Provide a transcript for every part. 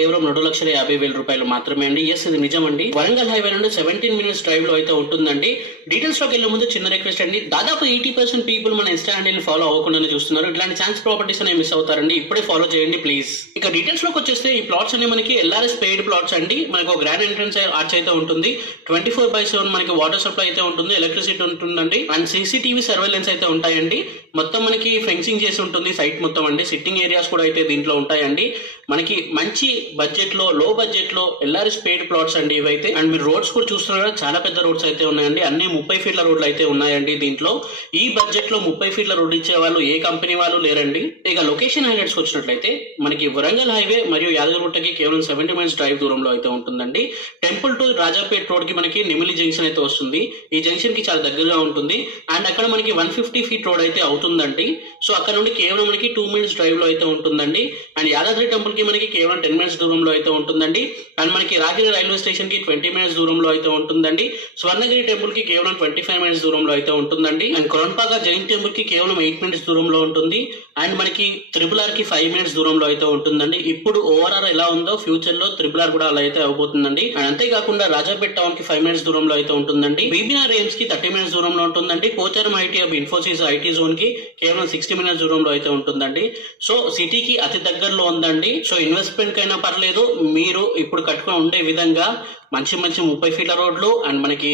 కేవలం 2,50,000 రూపాయలు మాత్రమే అండి. ఎస్, ఇది నిజం అండి. వరంగల్ హైవే నుండి 17 మినిట్స్ డ్రైవ్ లో అయితే ఉంటుందండి. డీటెయిల్స్ లోకి వెళ్లే ముందు చిన్న రిక్వెస్ట్ అండి, దాదాపు 80% పీపుల్ మన ఇన్స్టా హ్యాండిల్ ఫాలో అవ్వకుండానే చూస్తున్నారు. ఇట్లాంటి ఛాన్స్ ప్రాపర్టీస్ అనేవి మిస్ అవుతారండి. ఇప్పుడే ఫాలో చేయండి ప్లీజ్. ఇక డీటెయిల్స్ లోకి వచ్చేస్తే ఈ ప్లాట్స్ అన్ని మనకి ఎల్ఆర్ఎస్ పెయిడ్ ప్లాట్స్ అండి. మనకు గ్రాండ్ ఎంట్రన్స్ ఆర్చ్ అయితే ఉంటుంది. 24/7 మనకి వాటర్ సప్లై అయితే ఉంటుంది, ఎలక్ట్రిసిటీ ఉంటుందండి, అండ్ సీసీటీవీ సర్వేలెన్స్ అయితే ఉంటాయండి. మొత్తం మనకి ఫెన్సింగ్ చేసి ఉంటుంది సైట్ మొత్తం అండి. సిట్టింగ్ ఏరియాస్ కూడా అయితే దీంట్లో ఉంటాయండి. మనకి మంచి బడ్జెట్ లో, లో బడ్జెట్ లో ఎల్ఆర్ఎస్ పెయిడ్ ప్లాట్స్ అండి ఇవైతే. అండ్ మీరు రోడ్స్ కూడా చూస్తున్నారు, చాలా పెద్ద రోడ్స్ అయితే ఉన్నాయండి. అన్ని 30 ఫీట్ల రోడ్లు అయితే ఉన్నాయండి దీంట్లో. ఈ బడ్జెట్ లో 30 ఫీట్ల రోడ్ ఇచ్చే వాళ్ళు ఏ కంపెనీ వాళ్ళు లేరండి. ఇక లొకేషన్ హైలైట్స్ వచ్చినట్లయితే మనకి వరంగల్ హైవే మరియు యాదగిరిగుట్టకి కేవలం 70 మినిట్స్ డ్రైవ్ దూరంలో అయితే ఉంటుందండి. టెంపుల్ టు రాజాపేట్ రోడ్ కి మనకి నిమిలి జంక్షన్ అయితే వస్తుంది. ఈ జంక్షన్ కి చాలా దగ్గరగా ఉంటుంది. అండ్ అక్కడ మనకి 150 ఫీట్ రోడ్ అయితే అవుతుందండి. సో అక్కడ నుండి కేవలం మనకి 2 మినిట్స్ డ్రైవ్ లో అయితే ఉంటుందండి. అండ్ యాదాద్రి టెంపుల్ కి మనకి కేవలం 10 మినిట్స్ దూరంలో అయితే ఉంటుందండి. అండ్ మనకి రాగిరి రైల్వే స్టేషన్ కి 20 మినిట్స్ దూరంలో అయితే ఉంటుందండి. స్వర్ణగిరి టెంపుల్ కి కేవలం 25 మినిట్స్ దూరంలో అయితే ఉంటుందండి. అండ్ కొరంపాక జైన్ టెంపుల్ కి కేవలం 8 మినిట్స్ దూరంలో ఉంటుంది. అండ్ మనకి త్రిపుల్ కి 5 మినిట్స్ దూరంలో అయితే ఉంటుందండి. ఇప్పుడు ఓవరాల్ ఎలా ఉందో ఫ్యూచర్ లో త్రిపుల్ కూడా అలా అయితే అవబోతుందండి. అండ్ అంతేకాకుండా రాజాపేట్ టౌన్ కి 5 మినిట్స్ దూరంలో అయితే ఉంటుందండి. బీబీఆర్ ఎయిమ్స్ కి 30 మినిట్స్ దూరంలో ఉంటుందండి. Pocharam IT hub Infosys IT zone కి కేవలం 60 మినిట్స్ దూరంలో అయితే ఉంటుందండి. సో సిటీకి అతి దగ్గరలో ఉందండి. సో ఇన్వెస్ట్మెంట్ కైనా పర్లేదు, మీరు ఇప్పుడు కట్టుకుని ఉండే విధంగా మంచి 30 ఫీట్ల రోడ్లు అండ్ మనకి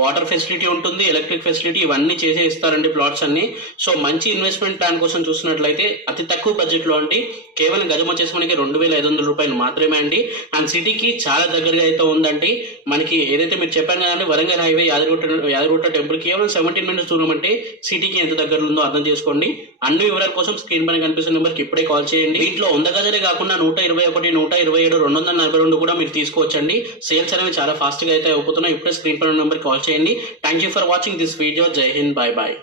వాటర్ ఫెసిలిటీ ఉంటుంది, ఎలక్ట్రిక్ ఫెసిలిటీ, ఇవన్నీ చేసే ఇస్తారండి ప్లాట్స్ అన్ని. సో మంచి ఇన్వెస్ట్మెంట్ ప్లాన్ కోసం చూసినట్లయితే అతి తక్కువ బడ్జెట్ లో అండి. కేవలం గజం వచ్చేసి మనకి 2,500 రూపాయలు మాత్రమే అండి. అండ్ సిటీకి చాలా దగ్గరగా అయితే ఉందండి. మనకి ఏదైతే మీరు చెప్పాను కదండి, వరంగల్ హైవే యాదగిరిగుట్ట టెంపుల్ కేవలం 17 మినిట్స్ దూరం అంటే సిటీకి ఎంత దగ్గర ఉందో అర్థం చేసుకోండి. అన్ని వివరాల కోసం స్క్రీన్ పైన కనిపిస్తున్న నెంబర్ కి ఇప్పుడే కాల్ చేయండి. దీంట్లో 100 గజలే కాకుండా 121, 127, 242 కూడా మీరు తీసుకోవచ్చండి. సేల్స్ అనేవి చాలా ఫాస్ట్ గా అయితే అయిపోతున్నాయి. ఇప్పుడే స్క్రీన్ పైన నెంబర్ కాల్ చేయండి. Thank you for watching this video. జై హింద్, బై బాయ్.